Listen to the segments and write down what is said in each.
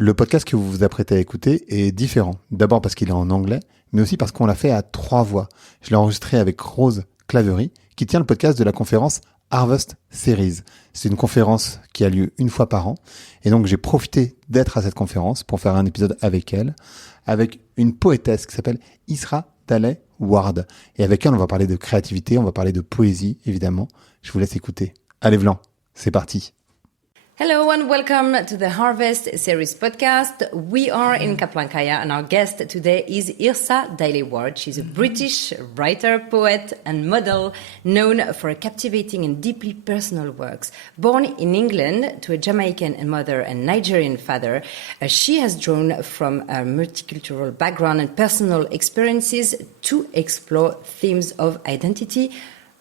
Le podcast que vous vous apprêtez à écouter est différent. D'abord parce qu'il est en anglais, mais aussi parce qu'on l'a fait à 3 voix. Je l'ai enregistré avec Rose Claverie, qui tient le podcast de la conférence Hors-Serie. C'est une conférence qui a lieu une fois par an. Et donc, j'ai profité d'être à cette conférence pour faire un épisode avec elle, avec une poétesse qui s'appelle Yrsa Daley-Ward. Et avec elle, on va parler de créativité, on va parler de poésie, évidemment. Je vous laisse écouter. Allez, Vlan, c'est parti. Hello and welcome to the Harvest Series podcast. We are in Kaplanskaya and our guest today is Yrsa Daley-Ward. She's a British writer, poet and model known for her captivating and deeply personal works. Born in England to a Jamaican mother and Nigerian father, she has drawn from a multicultural background and personal experiences to explore themes of identity,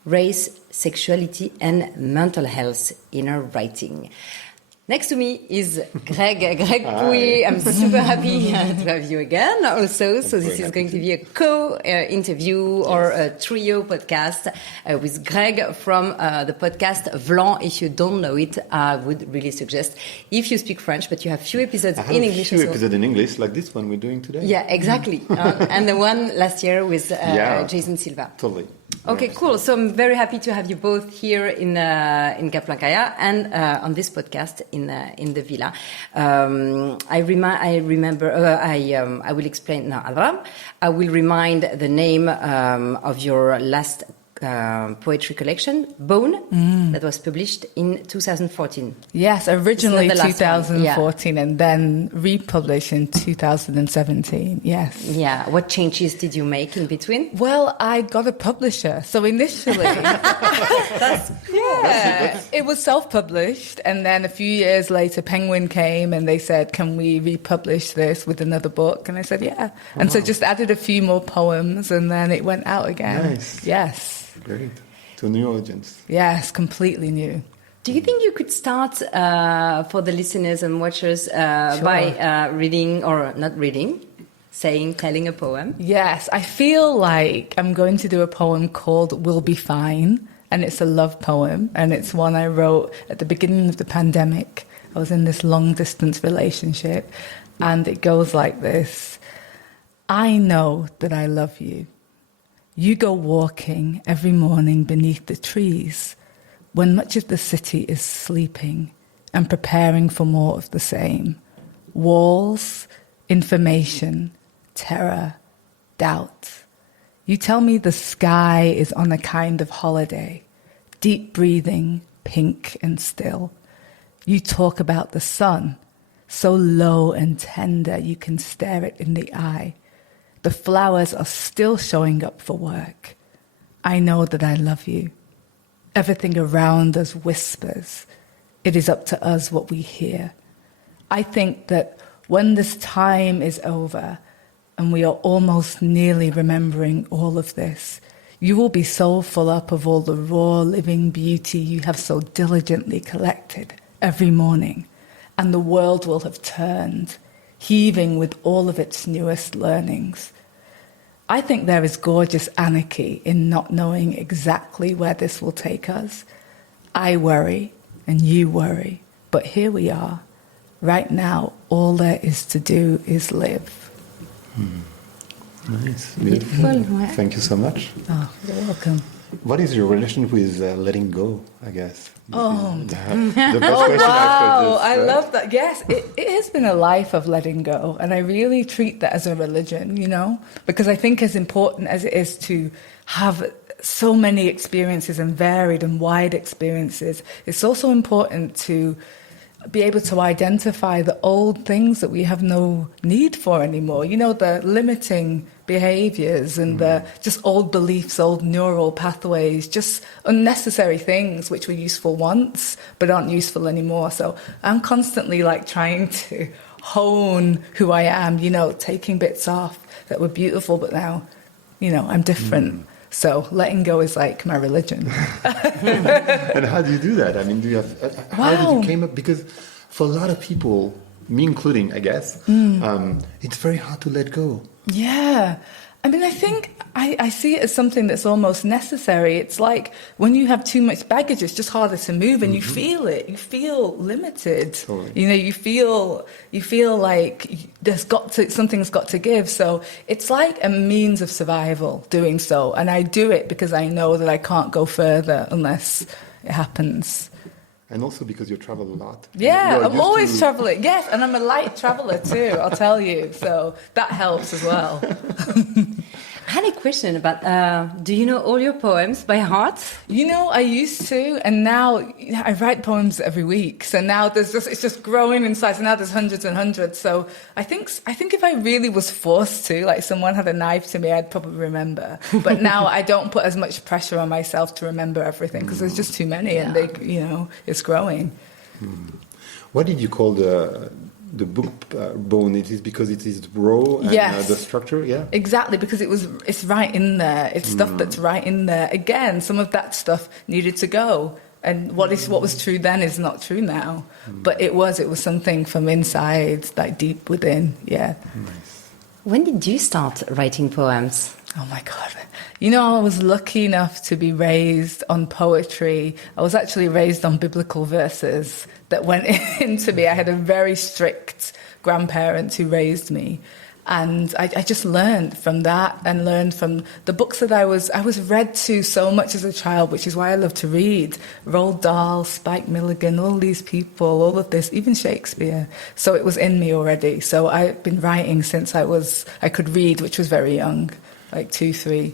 race, sexuality and mental health in her writing. Next to me is Greg Pouy. I'm super happy to have you again also. So this is going to be a co-interview or a trio podcast with Greg from the podcast Vlan. If you don't know it, I would really suggest, if you speak French, but you have few episodes in English. Few episodes in English, like this one we're doing today. Yeah, exactly. And the one last year with Jason Silva. Totally. Okay, cool. So I'm very happy to have you both here in Kaplanskaya and on this podcast in the villa. I will explain now. I will remind the name of your last poetry collection, Bone, that was published in 2014. Yes, originally 2014 and then republished in 2017, yes. Yeah, what changes did you make in between? Well, I got a publisher. So initially, That's cool. yeah, it was self-published. And then a few years later, Penguin came and they said, can we republish this with another book? And I said, yeah. And so just added a few more poems and then it went out again. Nice. Yes. Great. To a new audience. Yes, completely new. Do you think you could start for the listeners and watchers by reading, or not reading, telling a poem? Yes, I feel like I'm going to do a poem called We'll Be Fine, and it's a love poem, and it's one I wrote at the beginning of the pandemic. I was in this long-distance relationship, and it goes like this. I know that I love you. You go walking every morning beneath the trees when much of the city is sleeping and preparing for more of the same. Walls, information, terror, doubt. You tell me the sky is on a kind of holiday, deep breathing, pink and still. You talk about the sun, so low and tender you can stare it in the eye. The flowers are still showing up for work. I know that I love you. Everything around us whispers. It is up to us what we hear. I think that when this time is over and we are almost nearly remembering all of this, you will be so full up of all the raw living beauty you have so diligently collected every morning, and the world will have turned, heaving with all of its newest learnings. I think there is gorgeous anarchy in not knowing exactly where this will take us. I worry and you worry, but here we are. Right now, all there is to do is live. Nice. Beautiful. Thank you so much. Oh, you're welcome. What is your relationship with letting go, I guess? Oh, the best question wow, after this, I love that. Yes, it has been a life of letting go, and I really treat that as a religion, you know, because I think as important as it is to have so many experiences and varied and wide experiences, it's also important to be able to identify the old things that we have no need for anymore. You know, the limiting behaviors and the just old beliefs, old neural pathways, just unnecessary things which were useful once but aren't useful anymore. So I'm constantly like trying to hone who I am, you know, taking bits off that were beautiful, but now, you know, I'm different. So letting go is like my religion. And how do you do that? I mean, do you have? How did you came up? Because for a lot of people, me including, I guess, it's very hard to let go. Yeah. I mean, I think I see it as something that's almost necessary. It's like when you have too much baggage, it's just harder to move, and you feel it. You feel limited. Totally. You know, you feel like something's got to give. So it's like a means of survival doing so, and I do it because I know that I can't go further unless it happens. And also because you travel a lot. Yeah, I'm always traveling. Yes, and I'm a light traveler too, I'll tell you. So that helps as well. I had a question about, do you know all your poems by heart? You know, I used to, and now I write poems every week. So now it's just growing in size. And now there's hundreds and hundreds. So I think if I really was forced to, like someone had a knife to me, I'd probably remember. But now I don't put as much pressure on myself to remember everything because there's just too many, and it's growing. What did you call the book bone? It is because it is raw and Yes. the structure, yeah? Exactly, because it's right in there. It's stuff that's right in there. Again, some of that stuff needed to go. And what was true then is not true now. But it was something from inside, like deep within, yeah. Nice. When did you start writing poems? Oh my God. You know, I was lucky enough to be raised on poetry. I was actually raised on biblical verses that went into me. I had a very strict grandparent who raised me. And I just learned from that and learned from the books that I was read to so much as a child, which is why I love to read. Roald Dahl, Spike Milligan, all these people, all of this, even Shakespeare. So it was in me already. So I've been writing since I could read, which was very young, like 2, 3.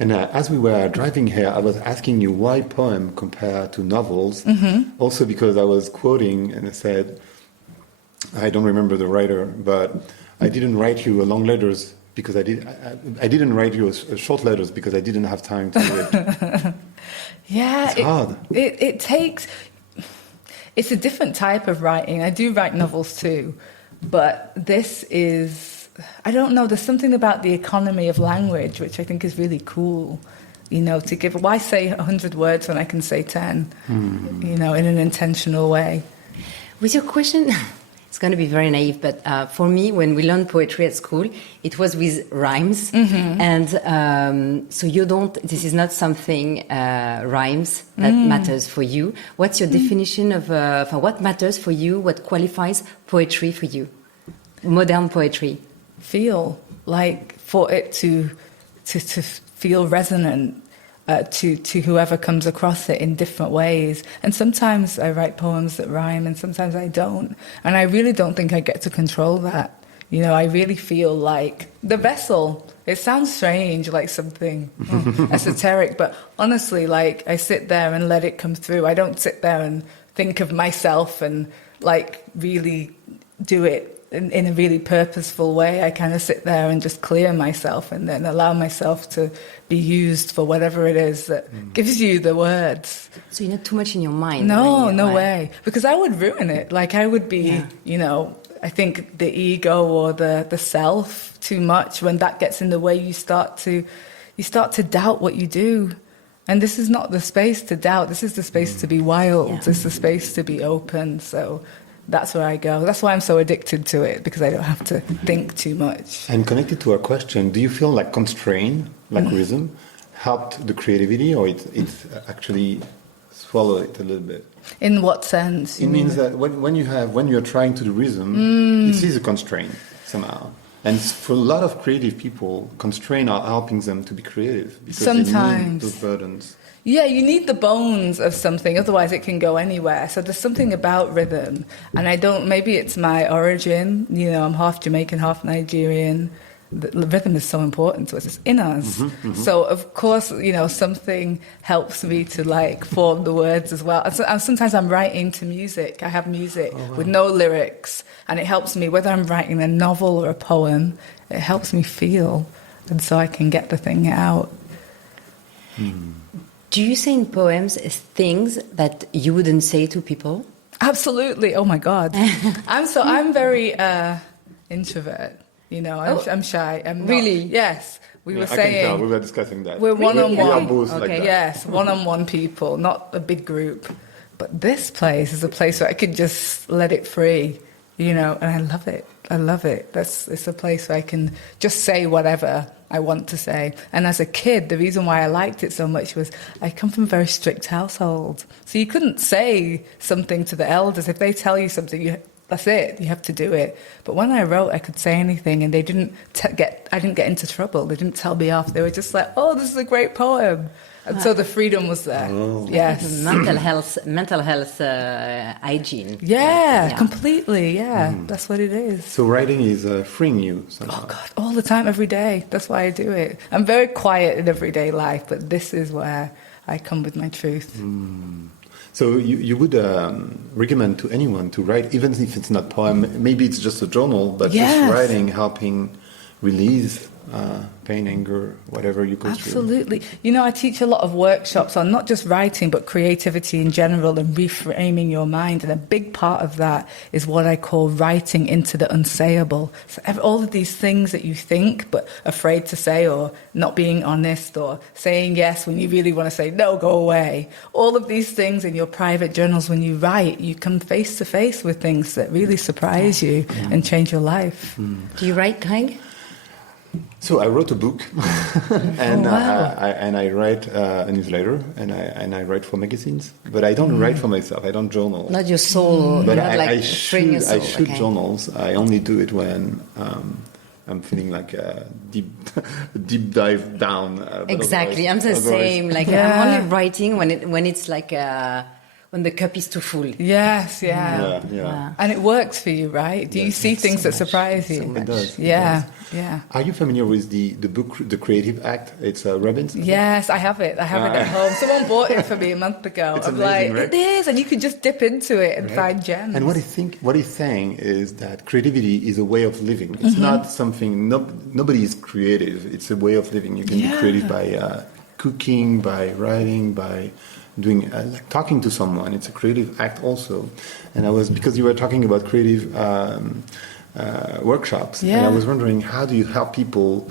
And as we were driving here, I was asking you why poem compared to novels. Also because I was quoting and I said, I don't remember the writer, but I didn't write you long letters because I didn't write you short letters because I didn't have time to do it. Yeah, it's hard. It takes. It's a different type of writing. I do write novels too, but this is. I don't know, there's something about the economy of language which I think is really cool, you know, to give. Why say 100 words when I can say 10, you know, in an intentional way? With your question, it's going to be very naive, but for me, when we learned poetry at school, it was with rhymes. And so this is not something, rhymes, that matters for you. What's your definition of what matters for you, what qualifies poetry for you? Modern poetry. Feel like for it to feel resonant to whoever comes across it in different ways. And sometimes I write poems that rhyme and sometimes I don't. And I really don't think I get to control that. You know, I really feel like the vessel. It sounds strange, like something esoteric, but honestly, like I sit there and let it come through. I don't sit there and think of myself and like really do it in a really purposeful way. I kind of sit there and just clear myself and then allow myself to be used for whatever it is that gives you the words. So you're not too much in your mind. No way. Because I would ruin it. Like I would be, you know, I think the ego or the self too much. When that gets in the way, you start to doubt what you do. And this is not the space to doubt. This is the space to be wild. This is the space to be open. So that's where I go. That's why I'm so addicted to it, because I don't have to think too much. And connected to our question, do you feel like constraint, like rhythm, helped the creativity, or it actually swallowed it a little bit? In what sense? It means that when you're trying to do rhythm, it is a constraint somehow. And for a lot of creative people, constraints are helping them to be creative because sometimes they need those burdens. Yeah, you need the bones of something, otherwise it can go anywhere. So there's something about rhythm. And maybe it's my origin, you know, I'm half Jamaican, half Nigerian. The rhythm is so important to us, it's in us. So of course, you know, something helps me to like form the words as well. And sometimes I'm writing to music. I have music with no lyrics, and it helps me, whether I'm writing a novel or a poem, it helps me feel, and so I can get the thing out. Do you say in poems things that you wouldn't say to people? Absolutely. Oh my God. I'm very introvert. You know, I'm shy. I'm not, really? Yes. We were I saying. can tell. We were discussing that. We're one-on-one. We are both like Okay. that. Yes, one-on-one people, not a big group. But this place is a place where I could just let it free. you know, and I love it. I love it. It's a place where I can just say whatever I want to say. And as a kid, the reason why I liked it so much was I come from a very strict household. So you couldn't say something to the elders. If they tell you something, that's it. You have to do it. But when I wrote, I could say anything, and they didn't I didn't get into trouble. They didn't tell me off. They were just like, "Oh, this is a great poem." And so the freedom was there. Oh. Yes. mental health hygiene. Yeah, completely. Yeah, that's what it is. So writing is freeing you somehow. Oh God, all the time, every day. That's why I do it. I'm very quiet in everyday life, but this is where I come with my truth. So you would recommend to anyone to write, even if it's not poem, maybe it's just a journal, but just writing, helping release pain, anger, whatever you go through. Absolutely. You know, I teach a lot of workshops on not just writing, but creativity in general and reframing your mind. And a big part of that is what I call writing into the unsayable. So all of these things that you think, but afraid to say, or not being honest, or saying yes when you really want to say, no, go away. All of these things in your private journals, when you write, you come face to face with things that really surprise you and change your life. Do you write, Greg? So I wrote a book, and I write a newsletter, and I write for magazines. But I don't write for myself. I don't journal. Not your soul. But not I shoot journals. I only do it when I'm feeling like a deep dive down. Exactly, I'm the same. Like I'm only writing when it's like. When the cup is too full. Yes, yeah. And it works for you, right? Do you see things that surprise you? It does. Yeah. Are you familiar with the book, The Creative Act? It's Robbins. Yes, I have it. I have it at home. Someone bought it for me a month ago. It's I'm amazing, like, right? it is, and you can just dip into it and find gems. And what he's saying is that creativity is a way of living. It's not something. Nobody is creative. It's a way of living. You can be creative by cooking, by writing, by doing like talking to someone. It's a creative act also. And because you were talking about creative workshops, and I was wondering, how do you help people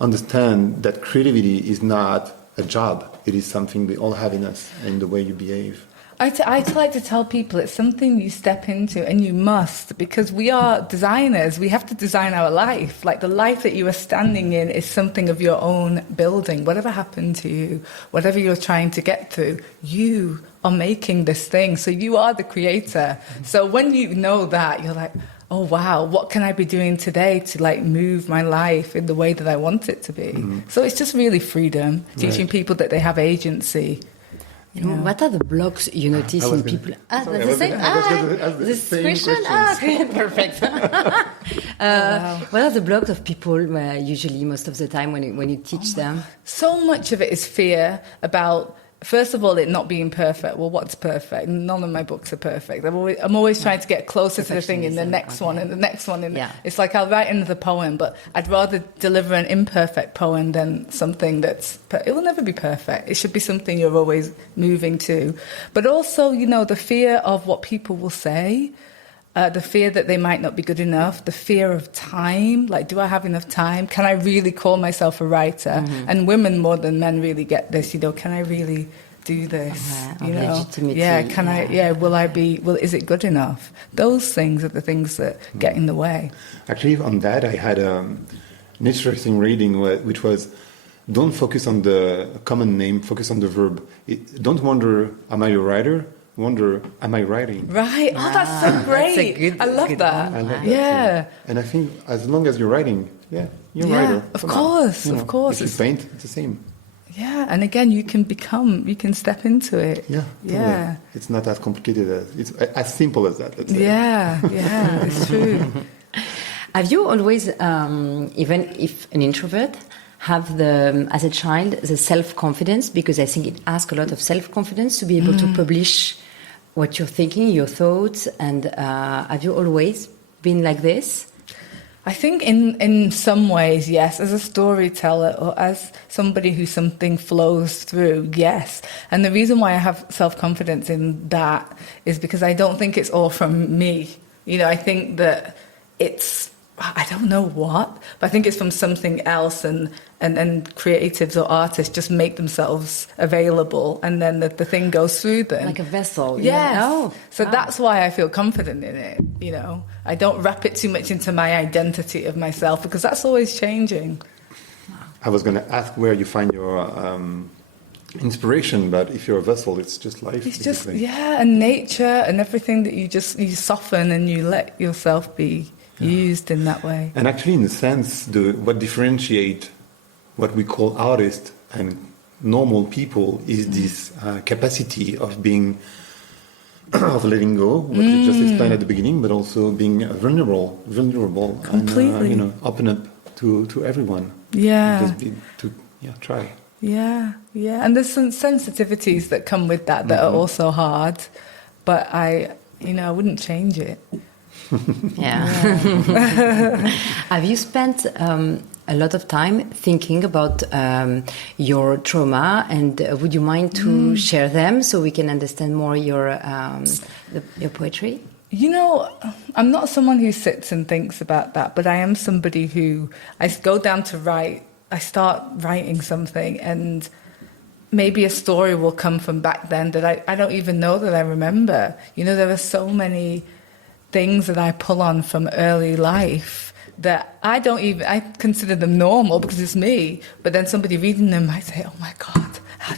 understand that creativity is not a job? It is something we all have in us, in the way you behave. I like to tell people it's something you step into, and you must, because we are designers. We have to design our life. Like the life that you are standing in is something of your own building. Whatever happened to you, whatever you're trying to get through, you are making this thing. So you are the creator. So when you know that, you're like, oh wow, what can I be doing today to like move my life in the way that I want it to be? So it's just really freedom, teaching people that they have agency. What are the blocks you notice in people? That's the same. This question. Okay, perfect. What are the blocks of people usually most of the time when you teach them? So much of it is fear about. First of all, it not being perfect. Well, what's perfect? None of my books are perfect. I'm always trying to get closer to the thing in the next one and the next one. It's like I'll write another poem, but I'd rather deliver an imperfect poem than something it will never be perfect. It should be something you're always moving to. But also, the fear of what people will say. The fear that they might not be good enough, the fear of time, like, do I have enough time? Can I really call myself a writer? And women more than men really get this, can I really do this? Legitimacy. Is it good enough? Those things are the things that get in the way. Actually, on that, I had an interesting reading which was, don't focus on the common name, focus on the verb. Don't wonder, am I a writer? Wonder, am I writing? Right. Oh, that's so great. I love that. I love that. And I think as long as you're writing, you're a writer. Of course. If you paint, it's the same. Yeah, and again, you can step into it. Yeah, totally. Yeah. It's not as complicated it's as simple as that, let's say. Yeah, it's true. Have you always, even if an introvert, have as a child, the self-confidence? Because I think it asks a lot of self-confidence to be able to publish what you're thinking, your thoughts. And have you always been like this? I think in some ways, yes. As a storyteller or as somebody who something flows through, yes. And the reason why I have self-confidence in that is because I don't think it's all from me. I think that it's I don't know what, but I think it's from something else, and creatives or artists just make themselves available, and then the thing goes through them. Like a vessel. Yes. Yeah. Oh, so wow. that's why I feel confident in it, you know. I don't wrap it too much into my identity of myself, because that's always changing. I was going to ask where you find your inspiration, but if you're a vessel, it's just life. It's just, basically. and nature and everything that you soften and you let yourself be used in that way. And actually, in a sense, what differentiate what we call artists and normal people is this capacity of being, of letting go, what you just explained at the beginning, but also being vulnerable, Completely. and open up to everyone. Yeah. Try. Yeah. And there's some sensitivities that come with that are also hard, but I wouldn't change it. Yeah. Have you spent a lot of time thinking about your trauma, and would you mind to share them so we can understand more your poetry? You know, I'm not someone who sits and thinks about that, but I am somebody who, I go down to write, I start writing something, and maybe a story will come from back then that I don't even know that I remember. You know, there are so many things that I pull on from early life that I consider them normal because it's me, but then somebody reading them might say, oh my God, how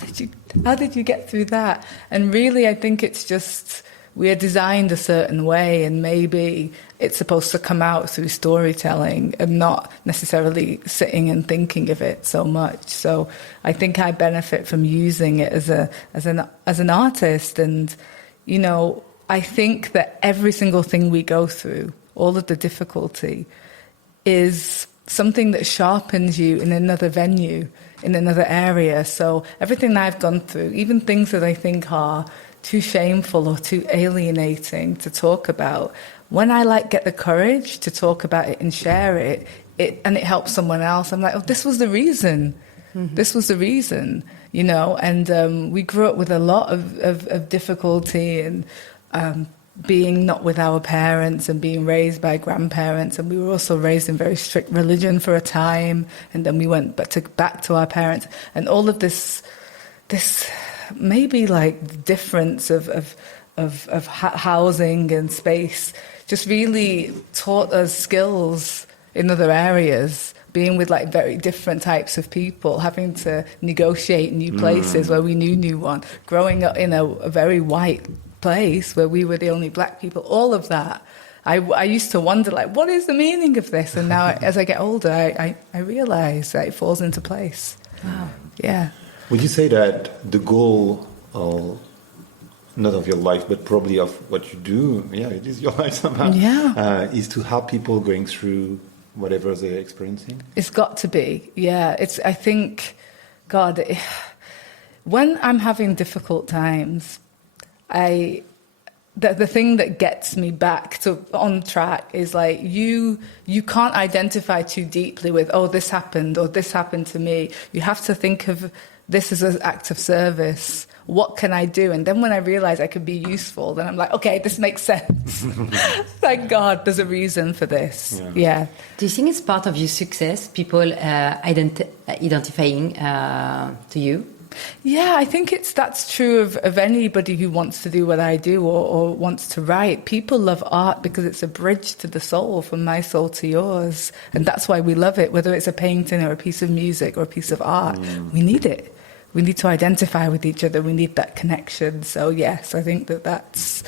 did you get through that? And really, I think it's just, we are designed a certain way, and maybe it's supposed to come out through storytelling and not necessarily sitting and thinking of it so much. So I think I benefit from using it as an artist. And, you know, I think that every single thing we go through, all of the difficulty, is something that sharpens you in another venue, in another area. So everything that I've gone through, even things that I think are too shameful or too alienating to talk about, when I get the courage to talk about it and share it, and it helps someone else, I'm like, oh, this was the reason. Mm-hmm. This was the reason, you know. And we grew up with a lot of difficulty, and being not with our parents and being raised by grandparents, and we were also raised in very strict religion for a time, and then we went back to our parents, and all of this maybe difference of housing and space just really taught us skills in other areas, being with very different types of people, having to negotiate new places where we knew one, growing up in a very white place where we were the only black people, all of that. I used to wonder, what is the meaning of this? And now, as I get older, I realise that it falls into place. Wow. Yeah. Would you say that the goal, not of your life, but probably of what you do, it is your life somehow, is to help people going through whatever they're experiencing? It's got to be, yeah. I think, God, when I'm having difficult times, the thing that gets me back on track is you can't identify too deeply with, oh, this happened or this happened to me. You have to think of this as an act of service. What can I do? And then when I realize I can be useful, then I'm like, okay, this makes sense. Thank God there's a reason for this. Yeah. Do you think it's part of your success, people identifying to you? Yeah, I think that's true of anybody who wants to do what I do or wants to write. People love art because it's a bridge to the soul, from my soul to yours. And that's why we love it, whether it's a painting or a piece of music or a piece of art. We need it. We need to identify with each other. We need that connection. So yes, I think that's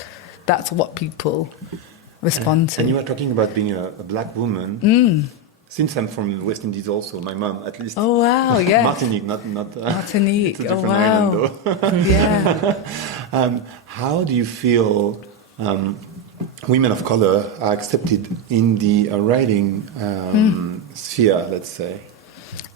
what people respond to. And you were talking about being a black woman. Since I'm from the West Indies also, my mom at least. Oh wow, yeah. Martinique, not Martinique. It's a different island, though. Yeah. How do you feel women of color are accepted in the writing sphere, let's say?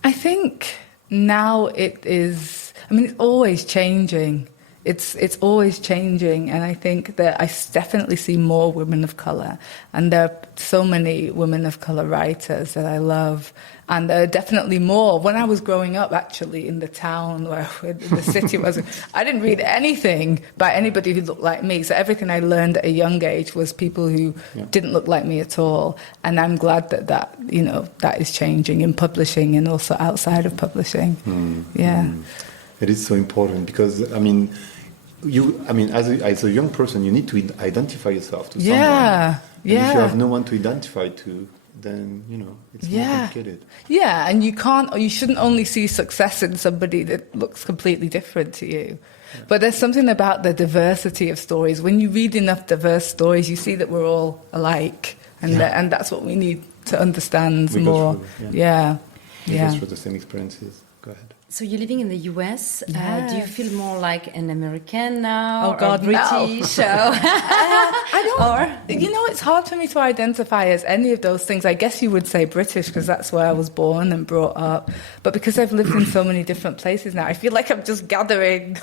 I think now it is, it's always changing. it's always changing, and I think that I definitely see more women of color, and there are so many women of color writers that I love, and there are definitely more. When I was growing up, actually, in the town in the city, I didn't read anything by anybody who looked like me. So everything I learned at a young age was people who didn't look like me at all. And I'm glad that is changing in publishing and also outside of publishing. It is so important because as a young person, you need to identify yourself to someone. And if you have no one to identify to, then it's more complicated. Yeah, and you shouldn't only see success in somebody that looks completely different to you. But there's something about the diversity of stories. When you read enough diverse stories, you see that we're all alike, and that's what we need to understand more. Go through the same experiences. Go ahead. So you're living in the US. Do you feel more like an American now? Oh God, or British? No. I don't. It's hard for me to identify as any of those things. I guess you would say British because that's where I was born and brought up. But because I've lived in so many different places now, I feel like I'm just gathering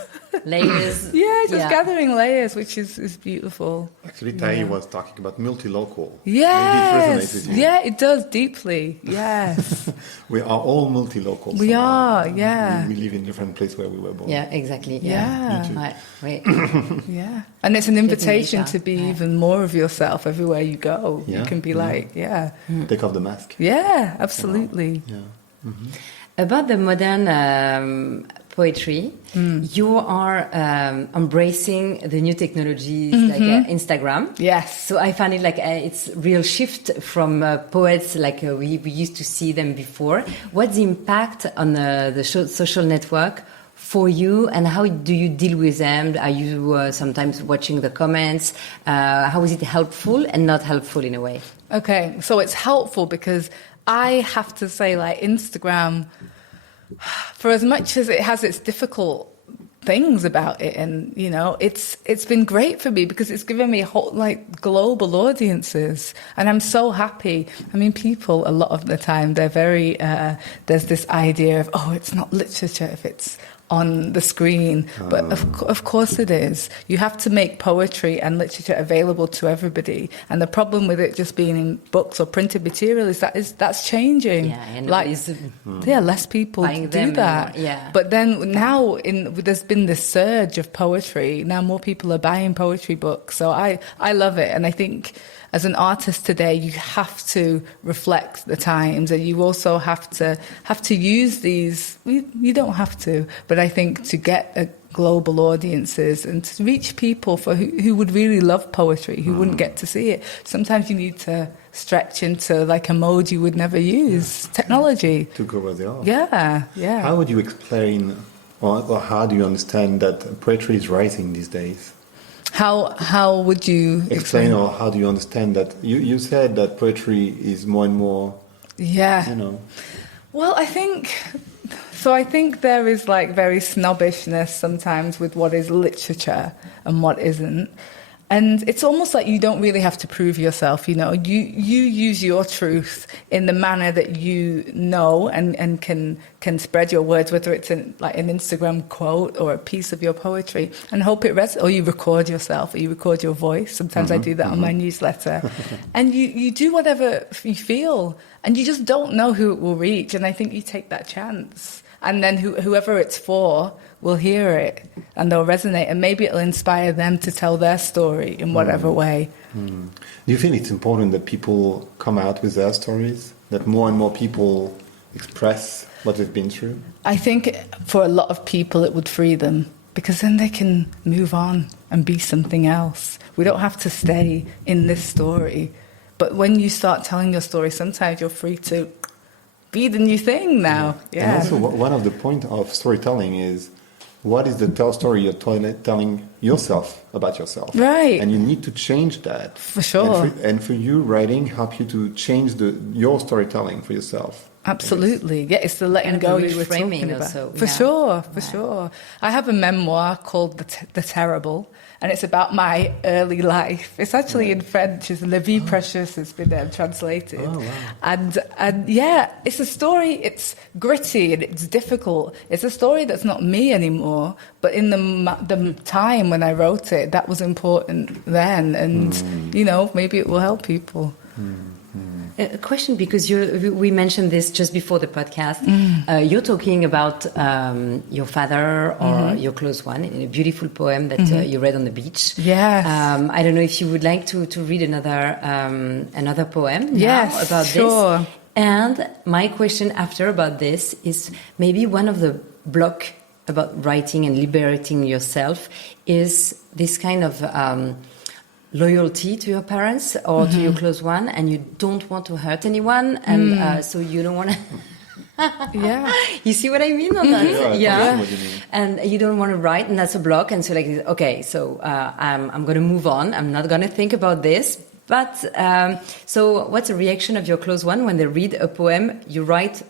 layers. Gathering layers, which is beautiful. Actually, Tai was talking about multi-local. Yes. Maybe it resonates with you. Yeah, it does deeply. Yes. We are all multi-local. We are. Yeah. We live in different places where we were born. Yeah, exactly. Yeah. Right. Wait. Yeah. And it's an invitation to be even more of yourself everywhere you go. Yeah. You can be Take off the mask. Yeah, absolutely. Yeah. Mm-hmm. About the modern poetry, you are embracing the new technologies like Instagram. Yes. So I find it like it's real shift from poets like we used to see them before. What's the impact on the social network for you, and how do you deal with them? Are you sometimes watching the comments? How is it helpful and not helpful in a way? Okay, so it's helpful because I have to say, like, Instagram, for as much as it has its difficult things about it, and it's been great for me because it's given me whole global audiences, and I'm so happy. I mean, people a lot of the time, they're very there's this idea of, it's not literature if it's on the screen, but of course it is. You have to make poetry and literature available to everybody, and the problem with it just being in books or printed material is that's changing. Less people do that. But then now there's been this surge of poetry. Now more people are buying poetry books, so I love it, and I think as an artist today, you have to reflect the times, and you also have to use these. You don't have to, but I think to get global audiences and to reach people who would really love poetry, who wouldn't get to see it. Sometimes you need to stretch into like a mode you would never use. Technology to go where they are. Yeah. How would you explain, or how do you understand that poetry is rising these days? How would you explain, or how do you understand that? You said that poetry is more and more. Yeah. Well, I think there is like very snobbishness sometimes with what is literature and what isn't. And it's almost like you don't really have to prove yourself, You use your truth in the manner that you know and can spread your words, whether it's in like an Instagram quote or a piece of your poetry, and hope it resonates. Or you record yourself, or you record your voice. Sometimes I do that on my newsletter. And you do whatever you feel, and you just don't know who it will reach. And I think you take that chance. And then whoever it's for will hear it, and they'll resonate, and maybe it'll inspire them to tell their story in whatever way. Do you think it's important that people come out with their stories, that more and more people express what they've been through? I think for a lot of people it would free them, because then they can move on and be something else. We don't have to stay in this story. But when you start telling your story, sometimes you're free to be the new thing now. Yeah. And also, one of the points of storytelling is, what is the story you're telling yourself about yourself? Right. And you need to change that. For sure. And for you, writing helps you to change your storytelling for yourself. Absolutely. Yeah, it's the letting And go the you were talking reframing about. also, For yeah. sure, for Right. sure. I have a memoir called The Terrible, and it's about my early life. It's actually in French. It's La Vie Précieuse. It's been translated. Oh, wow. And yeah, it's a story. It's gritty and it's difficult. It's a story that's not me anymore. But in the time when I wrote it, that was important then. And, you know, maybe it will help people. A question, because we mentioned this just before the podcast. You're talking about your father or your close one in a beautiful poem that you read on the beach. Yes. I don't know if you would like to read another poem Yes, now about sure. this. And my question after about this is maybe one of the block about writing and liberating yourself is this kind of loyalty to your parents or to your close one, and you don't want to hurt anyone, and so you don't want to. Yeah. You see what I mean on that? Yeah, I totally see what you mean. And you don't want to write, and that's a block. And so, like, okay, so I'm going to move on. I'm not going to think about this. But so, what's the reaction of your close one when they read a poem you write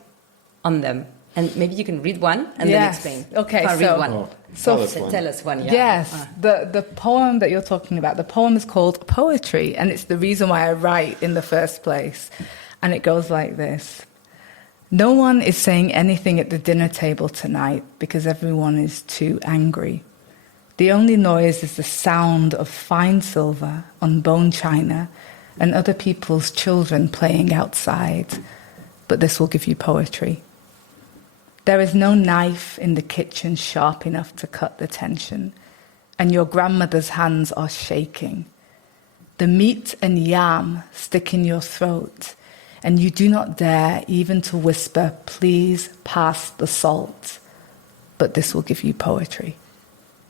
on them? And maybe you can read one and then explain. Okay, Read so- one. Oh, So tell us one. Tell us one. Yeah. Yes, the poem that you're talking about, the poem is called Poetry, and it's the reason why I write in the first place. And it goes like this. No one is saying anything at the dinner table tonight because everyone is too angry. The only noise is the sound of fine silver on bone china and other people's children playing outside. But this will give you poetry. There is no knife in the kitchen sharp enough to cut the tension, and your grandmother's hands are shaking. The meat and yam stick in your throat, and you do not dare even to whisper, please pass the salt. But this will give you poetry.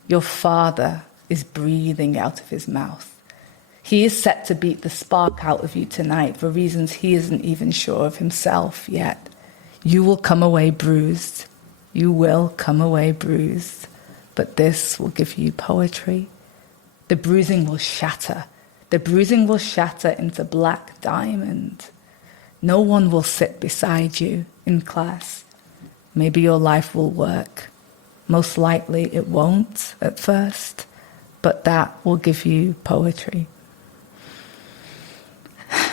Your father is breathing out of his mouth. He is set to beat the spark out of you tonight for reasons he isn't even sure of himself yet. You will come away bruised. You will come away bruised. But this will give you poetry. The bruising will shatter. The bruising will shatter into black diamond. No one will sit beside you in class. Maybe your life will work. Most likely it won't at first, but that will give you poetry.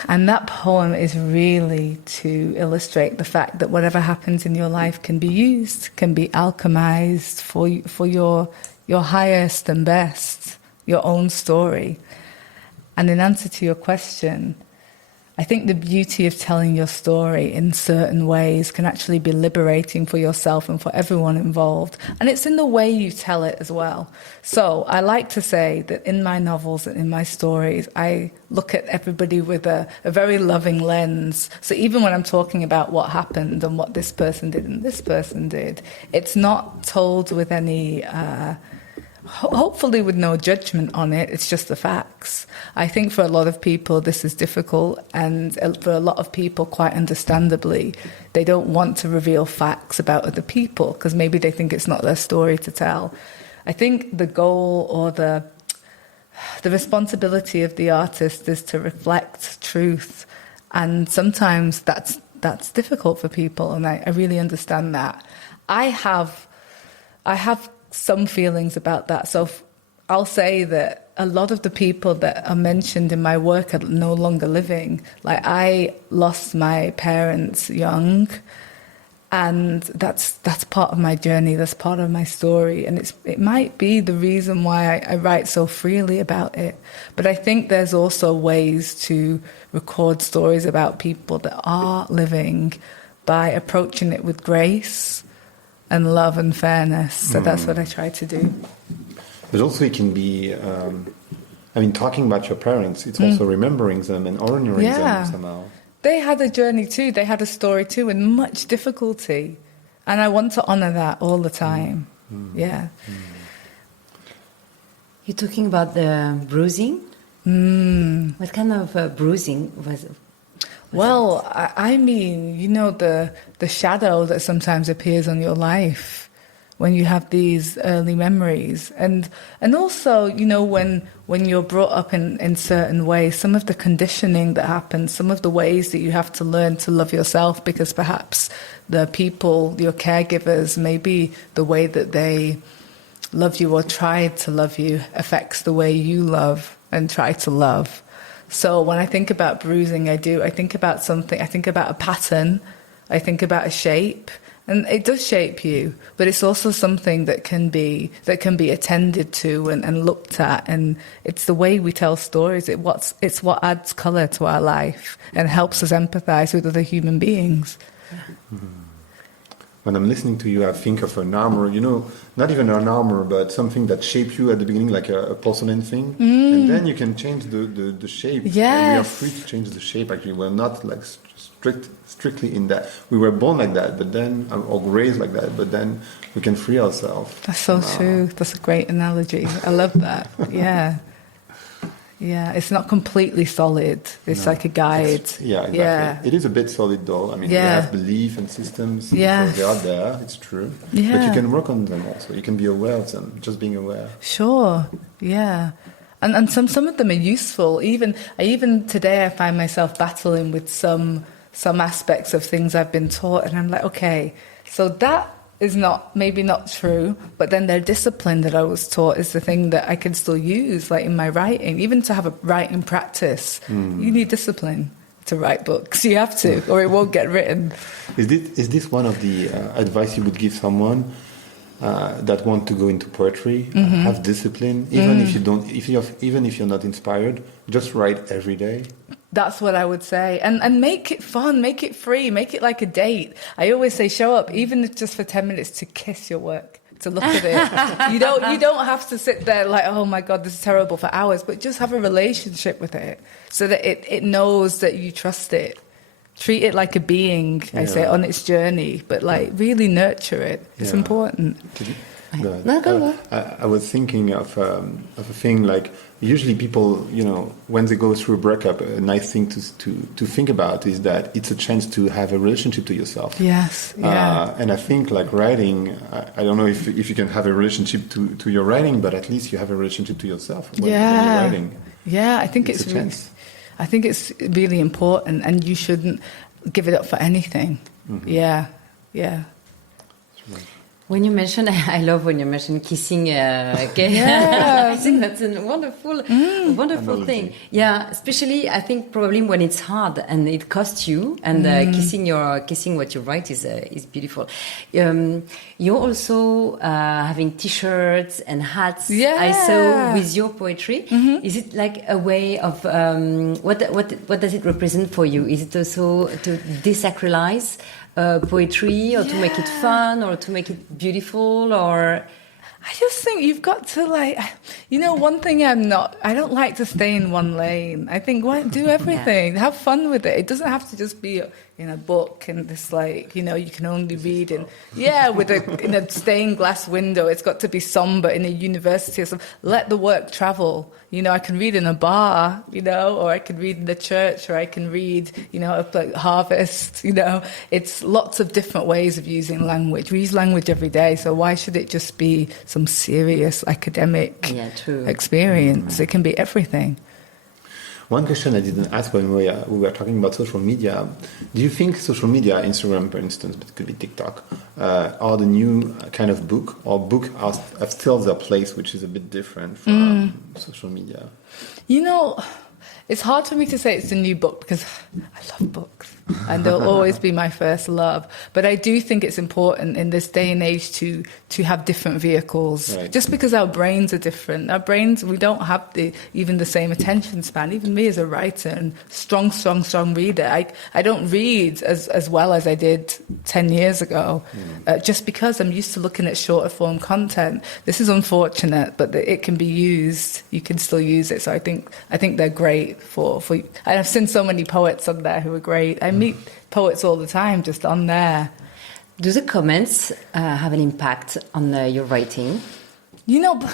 And that poem is really to illustrate the fact that whatever happens in your life can be used, can be alchemized for your highest and best, your own story. And in answer to your question, I think the beauty of telling your story in certain ways can actually be liberating for yourself and for everyone involved. And it's in the way you tell it as well. So I like to say that in my novels and in my stories, I look at everybody with a very loving lens. So even when I'm talking about what happened and what this person did and this person did, it's not told with any... hopefully with no judgment on it, it's just the facts. I think for a lot of people this is difficult, and for a lot of people, quite understandably, they don't want to reveal facts about other people because maybe they think it's not their story to tell. I think the goal or the responsibility of the artist is to reflect truth, and sometimes that's difficult for people, and I really understand that. I have some feelings about that. So I'll say that a lot of the people that are mentioned in my work are no longer living. Like, I lost my parents young, and that's part of my journey, that's part of my story, and it might be the reason why I write so freely about it. But I think there's also ways to record stories about people that are living by approaching it with grace and love and fairness. So that's what I try to do. But also it can be, talking about your parents, it's also remembering them and honoring them somehow. They had a journey too, they had a story too, and much difficulty. And I want to honor that all the time. Yeah. You're talking about the bruising? What kind of bruising was it? Well, I mean, you know, the shadow that sometimes appears on your life when you have these early memories. And also, you know, when you're brought up in certain ways, some of the conditioning that happens, some of the ways that you have to learn to love yourself, because perhaps the people, your caregivers, maybe the way that they love you or try to love you affects the way you love and try to love. So when I think about bruising, I think about something, I think about a pattern, I think about a shape, and it does shape you, but it's also something that can be attended to and looked at, and it's the way we tell stories. It's what adds colour to our life and helps us empathise with other human beings. When I'm listening to you, I think of an armor, you know, not even an armor, but something that shaped you at the beginning, like a porcelain thing. And then you can change the shape. Yes. And we are free to change the shape, actually. We're not like strictly in that. We were born like that, but then, or raised like that, but then we can free ourselves. That's so true. That's a great analogy. I love that. Yeah. Yeah, it's not completely solid. It's like a guide. Yeah, exactly. Yeah. It is a bit solid, though. I mean, we have belief and systems. Yeah. So they are there, it's true. Yeah. But you can work on them also. You can be aware of them, just being aware. Sure, yeah. And some of them are useful. Even today I find myself battling with some aspects of things I've been taught, and I'm like, okay, so that is maybe not true, but then their discipline that I was taught is the thing that I can still use, like in my writing. Even to have a writing practice, you need discipline to write books. You have to, or it won't get written. Is this one of the advice you would give someone that want to go into poetry? Have discipline, even if you're not inspired, just write every day. That's what I would say. And make it fun, make it free, make it like a date. I always say show up, even if just for 10 minutes, to kiss your work, to look at it. You don't have to sit there like, oh my God, this is terrible, for hours, but just have a relationship with it so that it knows that you trust it. Treat it like a being, I say, on its journey, but like really nurture it. It's important. Go ahead. No, go. I was thinking of a thing like, usually people, you know, when they go through a breakup, a nice thing to think about is that it's a chance to have a relationship to yourself. Yes, yeah. And I think like writing, I don't know if you can have a relationship to your writing, but at least you have a relationship to yourself when you're writing. Yeah, I think it's a chance. I think it's really important, and you shouldn't give it up for anything. Yeah. When you mention, I love when you mention kissing. Yeah. I think that's a wonderful thing. Yeah, especially I think probably when it's hard and it costs you, and kissing what you write is beautiful. You're also having T-shirts and hats. Yeah. I saw with your poetry. Is it like a way of what does it represent for you? Is it also to desacralize poetry, or to make it fun, or to make it beautiful, or? I just think you've got to, like, you know, one thing I don't like to stay in one lane. I think, do everything. Have fun with it. It doesn't have to just be in a book and this, like, you know, you can only read in a stained glass window. It's got to be somber in a university or something. Let the work travel. You know, I can read in a bar, you know, or I can read in the church, or I can read, you know, like Harvest, you know. It's lots of different ways of using language. We use language every day, so why should it just be some serious academic experience? It can be everything. One question I didn't ask when we were talking about social media. Do you think social media, Instagram for instance, but it could be TikTok, are the new kind of book, or book have still their place, which is a bit different from social media? You know, it's hard for me to say it's a new book because I love books and they'll always be my first love. But I do think it's important in this day and age to have different vehicles. Right. Just because our brains are different. Our brains, we don't have even the same attention span. Even me as a writer and strong reader, I don't read as well as I did 10 years ago. Just because I'm used to looking at shorter form content. This is unfortunate, but it can be used. You can still use it. So I think they're great for and I've seen so many poets on there who are great. I meet poets all the time just on there. Do the comments have an impact on your writing? You know,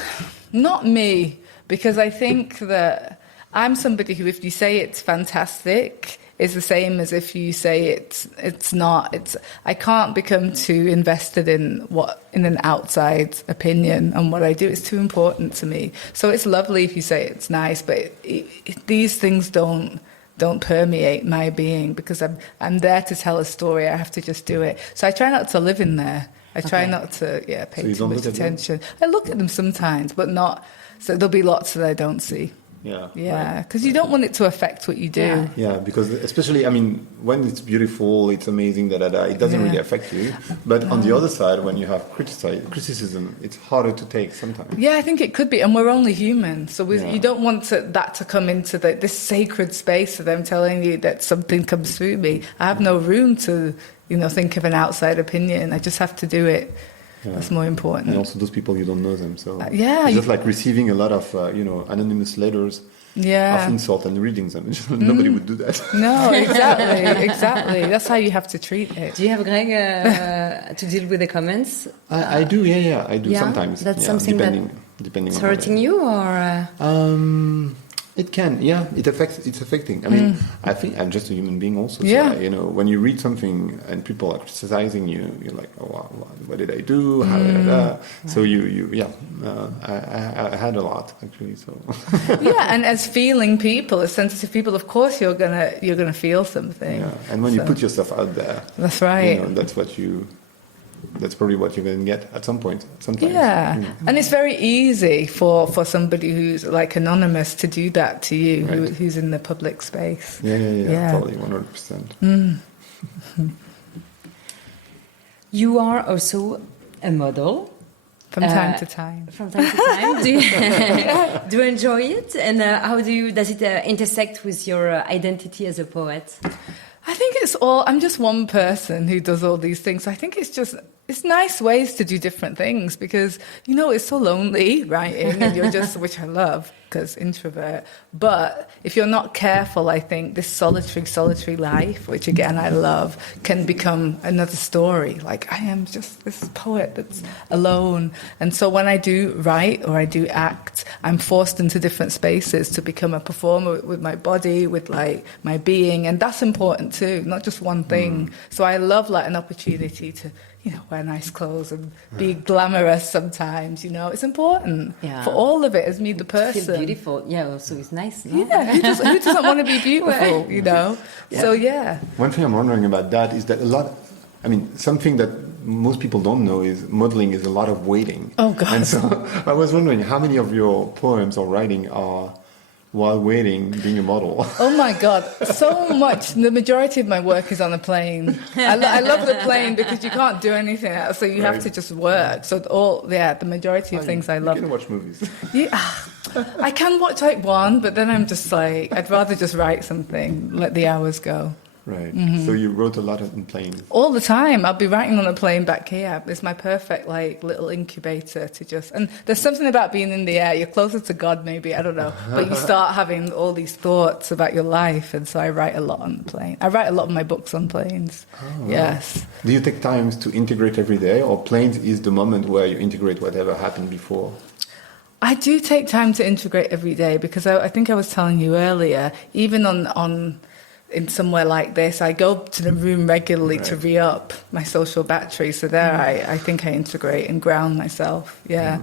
not me, because I think that I'm somebody who, if you say it's fantastic, it's the same as if you say it's not. I can't become too invested in an outside opinion on what I do. It's too important to me. So it's lovely if you say it's nice, but these things don't permeate my being, because I'm there to tell a story. I have to just do it. So I try not to live in there. I try not to pay too much attention. I look at them sometimes, but not. So there'll be lots that I don't see. Yeah, because you don't want it to affect what you do. Yeah, because especially, I mean, when it's beautiful, it's amazing, it doesn't really affect you. But on the other side, when you have criticism, it's harder to take sometimes. Yeah, I think it could be, and we're only human, so you don't want that to come into this sacred space of them telling you that something comes through me. I have no room to, think of an outside opinion. I just have to do it. Yeah. That's more important. And also those people, you don't know them. So it's yeah, just like receiving a lot of, anonymous letters of insult and reading them. Nobody would do that. No, exactly. That's how you have to treat it. Do you have, Greg, to deal with the comments? I do, I do sometimes. That's something depending it's on hurting you, or? It can, it's affecting. I mean, I think I'm just a human being also. So, when you read something and people are criticizing you, you're like, oh, wow, what did I do? How did I? So I had a lot actually. So and as feeling people, as sensitive people, of course you're gonna feel something. Yeah, and when you put yourself out there, that's right. That's probably what you're going to get at some point, sometimes. Yeah, and it's very easy for somebody who's like anonymous to do that to you, who's in the public space. Yeah, totally, 100%. You are also a model. From time to time. From time to time. Do you enjoy it? And how does it intersect with your identity as a poet? I think I'm just one person who does all these things. I think it's nice ways to do different things, because, it's so lonely writing, and you're just, which I love, because introvert. But if you're not careful, I think this solitary life, which again I love, can become another story. Like, I am just this poet that's alone. And so when I do write or I do act, I'm forced into different spaces to become a performer with my body, with like my being. And that's important too, not just one thing. So I love like an opportunity to, wear nice clothes and be glamorous sometimes, It's important for all of it as me, the person. Feel beautiful. Yeah, also it's nice, no? Yeah, who doesn't want to be beautiful, Yeah. So, yeah. One thing I'm wondering about that is that something that most people don't know is modeling is a lot of waiting. Oh, God. And so I was wondering how many of your poems or writing are while waiting, being a model. Oh my God, so much. The majority of my work is on a plane. I love the plane because you can't do anything else, so you have to just work. So the majority of things I love. You can watch movies. Yeah, I can watch like one, but then I'm just like, I'd rather just write something, let the hours go. Right. So you wrote a lot on planes. All the time. I'll be writing on a plane back here. It's my perfect like little incubator to just. And there's something about being in the air. You're closer to God, maybe, I don't know. But you start having all these thoughts about your life, and so I write a lot on the plane. I write a lot of my books on planes. Oh, yes. Do you take time to integrate every day, or planes is the moment where you integrate whatever happened before? I do take time to integrate every day, because I think I was telling you earlier, even on in somewhere like this, I go to the room regularly to re-up my social battery. So there I think I integrate and ground myself. Yeah.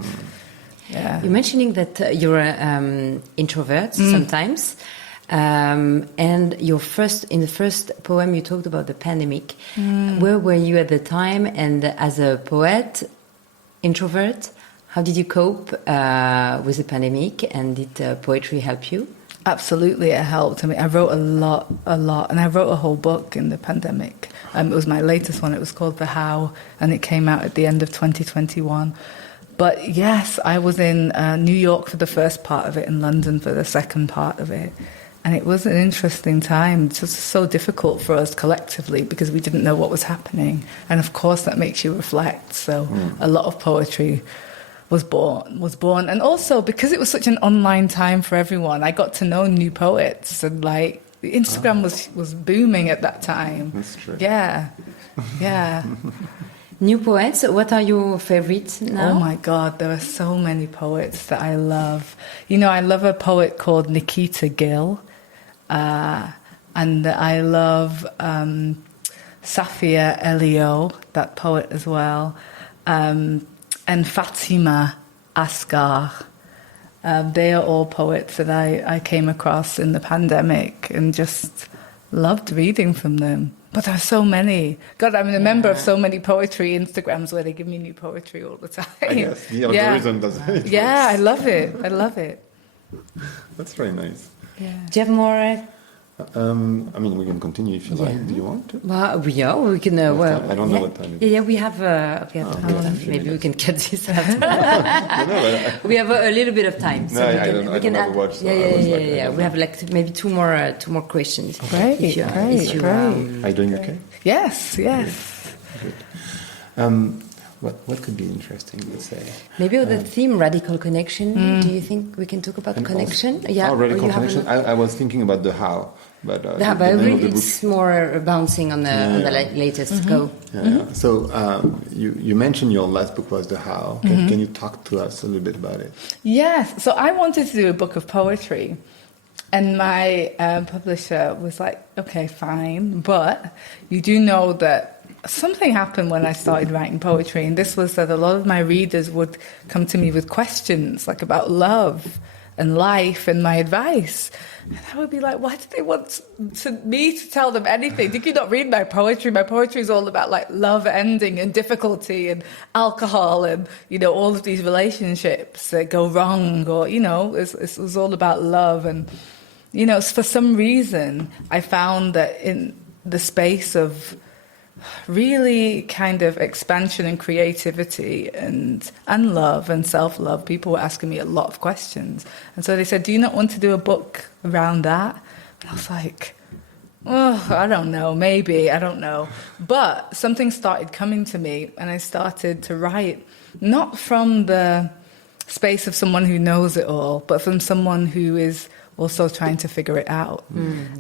You're mentioning that you're an introvert sometimes. And in the first poem you talked about the pandemic. Where were you at the time? And as a poet, introvert, how did you cope with the pandemic? And did poetry help you? Absolutely, it helped. I mean, I wrote a lot, and I wrote a whole book in the pandemic. It was my latest one. It was called The How, and it came out at the end of 2021. But yes, I was in New York for the first part of it, and London for the second part of it. And it was an interesting time. It's just so difficult for us collectively because we didn't know what was happening. And of course, that makes you reflect. So a lot of poetry was born. And also, because it was such an online time for everyone, I got to know new poets. And like, Instagram was booming at that time. That's true. Yeah. New poets, what are your favorites now? Oh my God, there are so many poets that I love. I love a poet called Nikita Gill. and I love Safia Elio, that poet as well, and Fatima Asghar. They are all poets that I came across in the pandemic and just loved reading from them. But there are so many. God, I'm a member of so many poetry Instagrams where they give me new poetry all the time. I guess the algorithm does it. Yeah, I love it. I love it. That's very nice. Yeah. Do you have more? I mean, we can continue if you like. Do you want to? Well, yeah, we can. I don't know what time it is. Yeah, we have time. Maybe we can cut this out. No, We have a little bit of time. So I don't have a watch. So yeah. We have like maybe two more questions. Great, great. Are you doing okay? Yes. Good. What could be interesting, let's say? Maybe the theme, radical connection. Do you think we can talk about connection? Radical connection. I was thinking about the how, but it's more bouncing on the latest. Go. Yeah. So you mentioned your last book was the how. Can you talk to us a little bit about it? Yes. So I wanted to do a book of poetry. And my publisher was like, okay, fine. But you do know that something happened when I started writing poetry. And this was that a lot of my readers would come to me with questions like about love and life and my advice. And I would be like, why do they want me to tell them anything? Did you not read my poetry? My poetry is all about like love ending and difficulty and alcohol and, all of these relationships that go wrong or, it was all about love. And, for some reason, I found that in the space of really kind of expansion and creativity and love and self-love, people were asking me a lot of questions. And so they said, do you not want to do a book around that? And I was like, I don't know, maybe, I don't know. But something started coming to me and I started to write, not from the space of someone who knows it all, but from someone who is also trying to figure it out.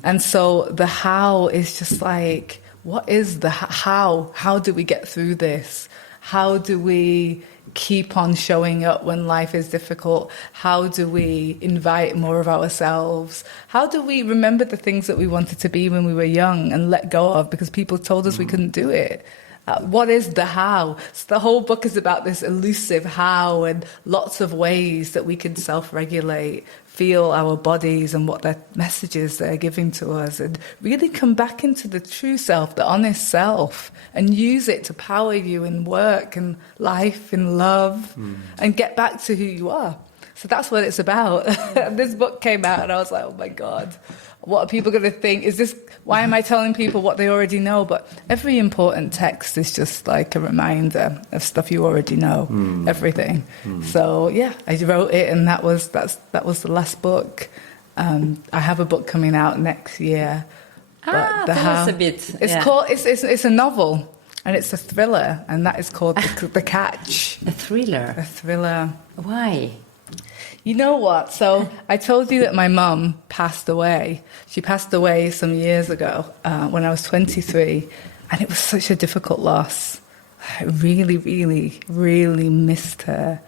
And so the how is just like, what is the how? How do we get through this? How do we keep on showing up when life is difficult? How do we invite more of ourselves? How do we remember the things that we wanted to be when we were young and let go of because people told us we couldn't do it? What is the how? So the whole book is about this elusive how and lots of ways that we can self-regulate, feel our bodies and what their messages they're giving to us, and really come back into the true self, the honest self, and use it to power you in work and life and love and get back to who you are. So that's what it's about. This book came out and I was like, oh my God, what are people going to think? Why am I telling people what they already know? But every important text is just like a reminder of stuff you already know, everything. So yeah, I wrote it and that was the last book. I have a book coming out next year. Tell us a bit. It's a novel and it's a thriller, and that is called The Catch. A thriller? A thriller. Why? You know what? So I told you that my mum passed away. She passed away some years ago when I was 23, and it was such a difficult loss. I really, really, really missed her.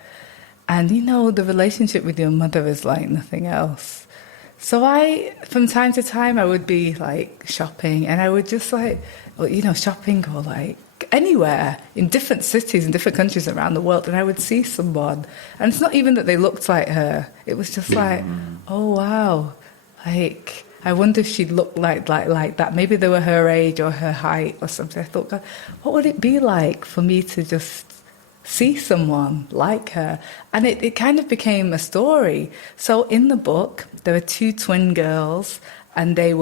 And the relationship with your mother is like nothing else. So from time to time, I would be like shopping, and I would just shopping or like anywhere in different cities and different countries around the world, and I would see someone, and it's not even that they looked like her. It was just like, oh wow, like I wonder if she'd look like that. Maybe they were her age or her height or something. I thought, God, what would it be like for me to just see someone like her? And it kind of became a story. So in the book, there were two twin girls, and they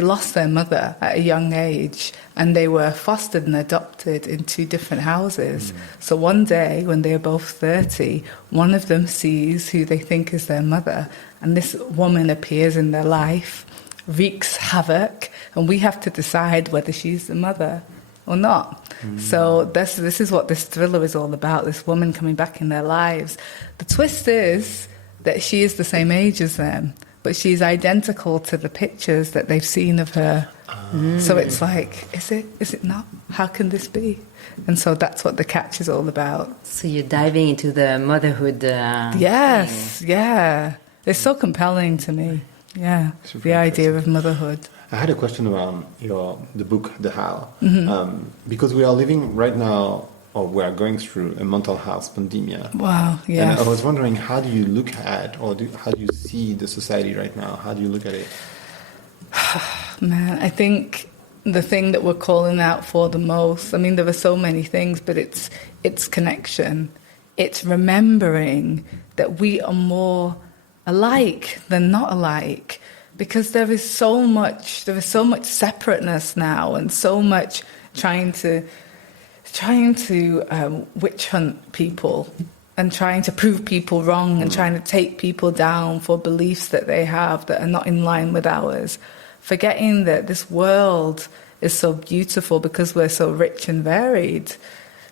lost their mother at a young age, and they were fostered and adopted in two different houses. So one day, when they are both 30, one of them sees who they think is their mother, and this woman appears in their life, wreaks havoc, and we have to decide whether she's the mother or not. So this is what this thriller is all about, this woman coming back in their lives. The twist is that she is the same age as them, but she's identical to the pictures that they've seen of her. So it's like, is it not? How can this be? And so that's what The Catch is all about. So you're diving into the motherhood Yes, yeah. It's so compelling to me. Yeah, Super the idea interesting. of motherhood. I had a question around the book, The How, because we are living right now, or we are going through a mental health pandemic. Wow, yeah. And I was wondering, how do you look at, how do you see the society right now? How do you look at it? Man, I think the thing that we're calling out for the most, I mean, there are so many things, but it's connection. It's remembering that we are more alike than not alike, because there is so much separateness now, and so much trying to witch hunt people, and trying to prove people wrong, and trying to take people down for beliefs that they have that are not in line with ours, forgetting that this world is so beautiful because we're so rich and varied.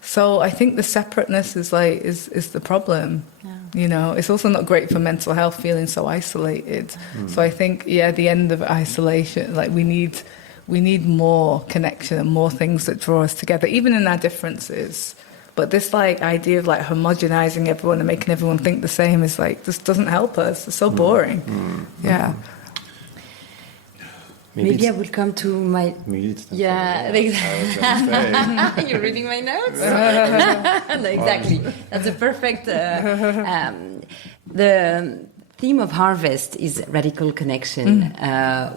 So I think the separateness is the problem. Yeah. You know, it's also not great for mental health, feeling so isolated. So I think, the end of isolation, like we need more connection and more things that draw us together, even in our differences. But this idea of homogenizing everyone and making everyone think the same is this doesn't help us. It's so boring. Yeah. Maybe I will come to my... Maybe it's not exactly. You're reading my notes? No, exactly. That's a perfect... the theme of Harvest is radical connection.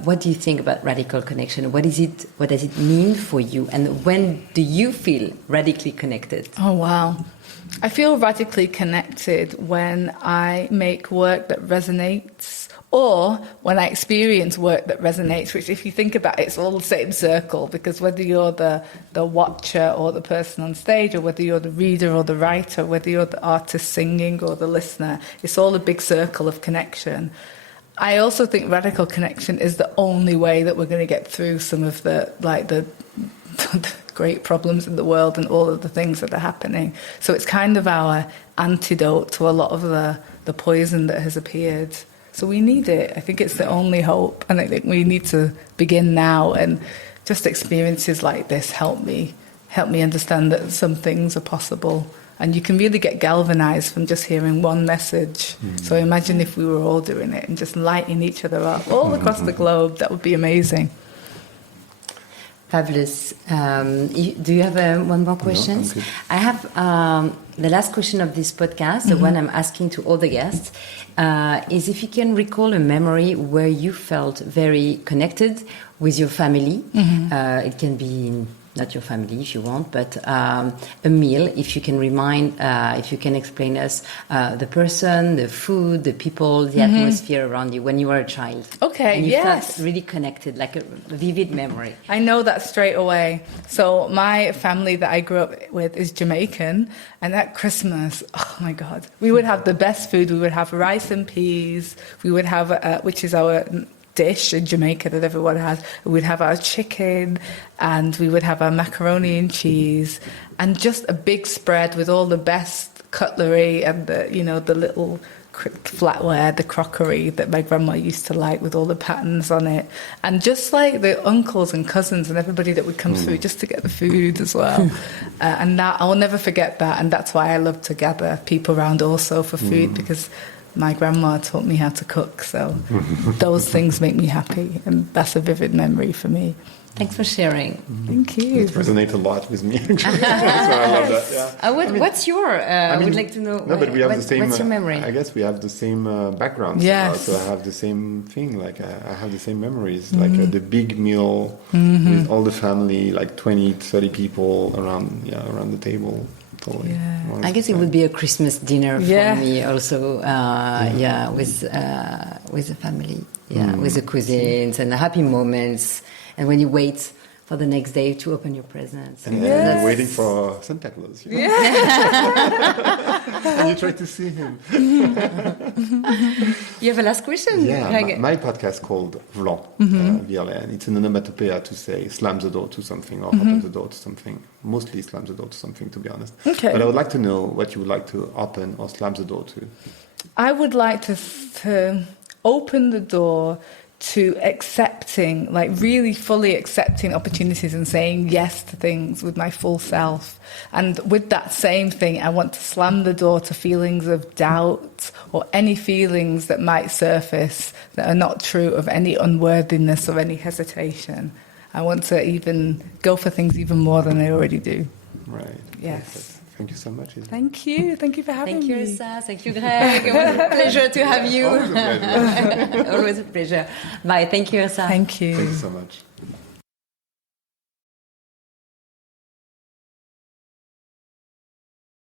What do you think about radical connection? What does it mean for you? And when do you feel radically connected? Oh, wow. I feel radically connected when I make work that resonates, or when I experience work that resonates, which if you think about it, it's all the same circle, because whether you're the watcher or the person on stage, or whether you're the reader or the writer, whether you're the artist singing or the listener, it's all a big circle of connection. I also think radical connection is the only way that we're going to get through some of the great problems in the world and all of the things that are happening. So it's kind of our antidote to a lot of the poison that has appeared. So we need it. I think it's the only hope. And I think we need to begin now, and just experiences like this help me understand that some things are possible. And you can really get galvanized from just hearing one message. So imagine if we were all doing it and just lighting each other up all across the globe. That would be amazing. Fabulous. Do you have one more question? No, I have the last question of this podcast, the one I'm asking to all the guests, is if you can recall a memory where you felt very connected with your family. It can be not your family if you want, but a meal, if you can if you can explain us the person, the food, the people, the atmosphere around you when you were a child. Okay, and you yes. felt really connected, like a vivid memory. I know that straight away. So my family that I grew up with is Jamaican, and at Christmas, oh my God, we would have the best food. We would have rice and peas. We would have, which is our dish in Jamaica that everyone has. We'd have our chicken, and we would have our macaroni and cheese, and just a big spread with all the best cutlery and the little flatware, the crockery that my grandma used to like with all the patterns on it, and just the uncles and cousins and everybody that would come through just to get the food as well. And that I will never forget that, and that's why I love to gather people around also for food, because my grandma taught me how to cook, so those things make me happy, and that's a vivid memory for me. Thanks for sharing. Thank you. It resonates a lot with me, actually. So I love that. Yeah. What's your? I would like to know. No, but we have the same. What's your memory? I guess we have the same background. Yes. So I have the same thing. I have the same memories. The big meal with all the family, 20, 30 people around the table. Totally. Yeah. I guess it would be a Christmas dinner for me also. With the family. With the cousins and the happy moments. And when you wait for the next day to open your presents. And then you're waiting for Santa Claus. You know? And you try to see him. You have a last question? Yeah, my podcast called Vlan, VLN. It's an onomatopoeia to say slam the door to something or open the door to something. Mostly slam the door to something, to be honest. Okay. But I would like to know what you would like to open or slam the door to. I would like to open the door to accepting, like really fully accepting opportunities and saying yes to things with my full self. And with that same thing, I want to slam the door to feelings of doubt or any feelings that might surface that are not true, of any unworthiness or any hesitation. I want to even go for things even more than I already do. Right. Yes. Perfect. Thank you so much. Yrsa. Thank you. Thank you for having Thank you, me. Yrsa. Thank you, Greg. It was a pleasure to have you. Always a pleasure. Always a pleasure. Bye. Thank you, Yrsa. Thank you. Thank you so much.